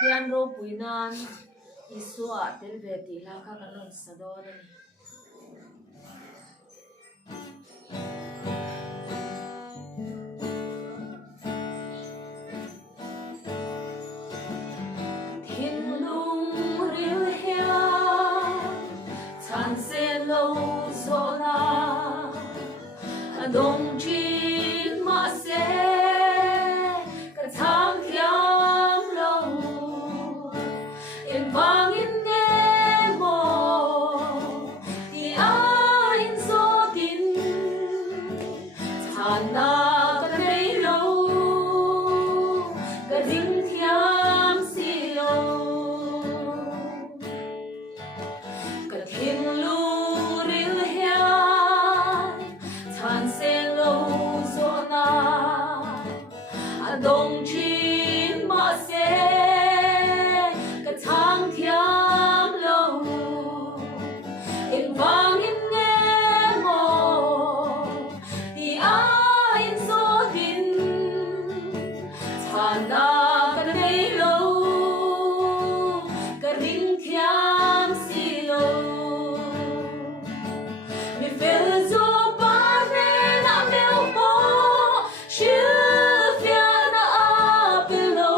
Pian ro puinan isua tel veti la ka kanon sadon ani thiên lung ril hea chan se lo zo na dong chin ma se ka thang thiam lo in bang in nge mo di a in zo tin chan na ka nei lo ka ding thiam si lo ka thiên lu ril hea chan se lo zo na dong chin ma se ka thang thiam lo in vang in nge mo di a in zo tin chan na ka nei lo ka ring thiam si lo mi fel zo pa ne na mel po shil fia na apelo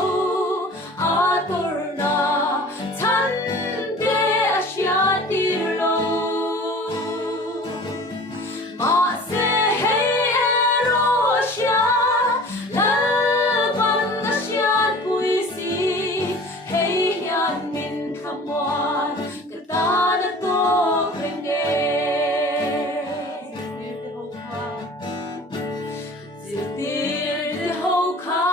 atorna chan pe asya tirlo ma se hey ero asya lalban asya puisi hey yan min khamwan katana to krenge zirtir de ho kha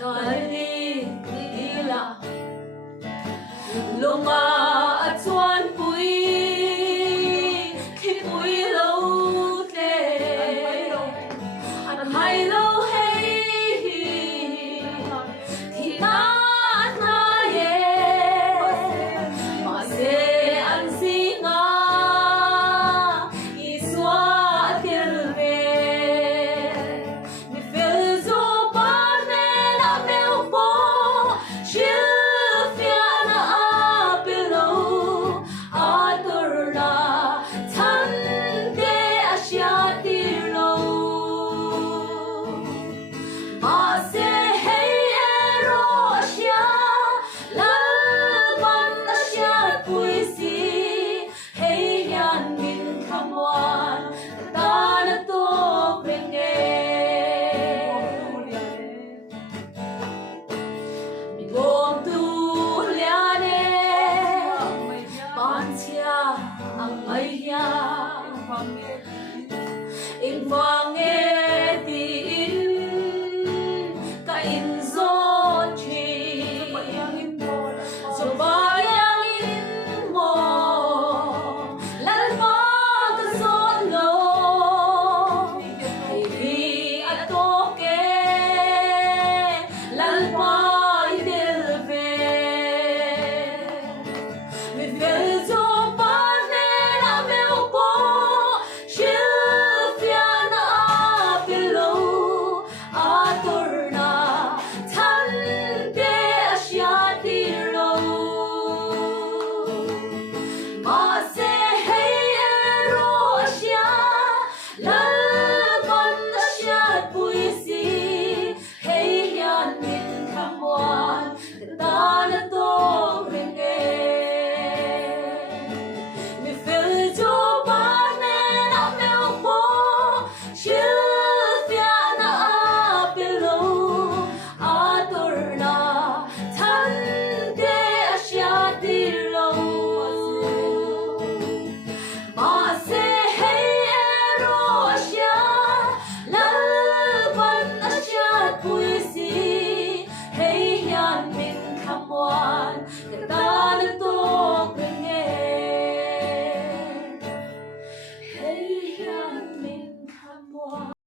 gali dila loma atwan pui khi pui lo te an hai lo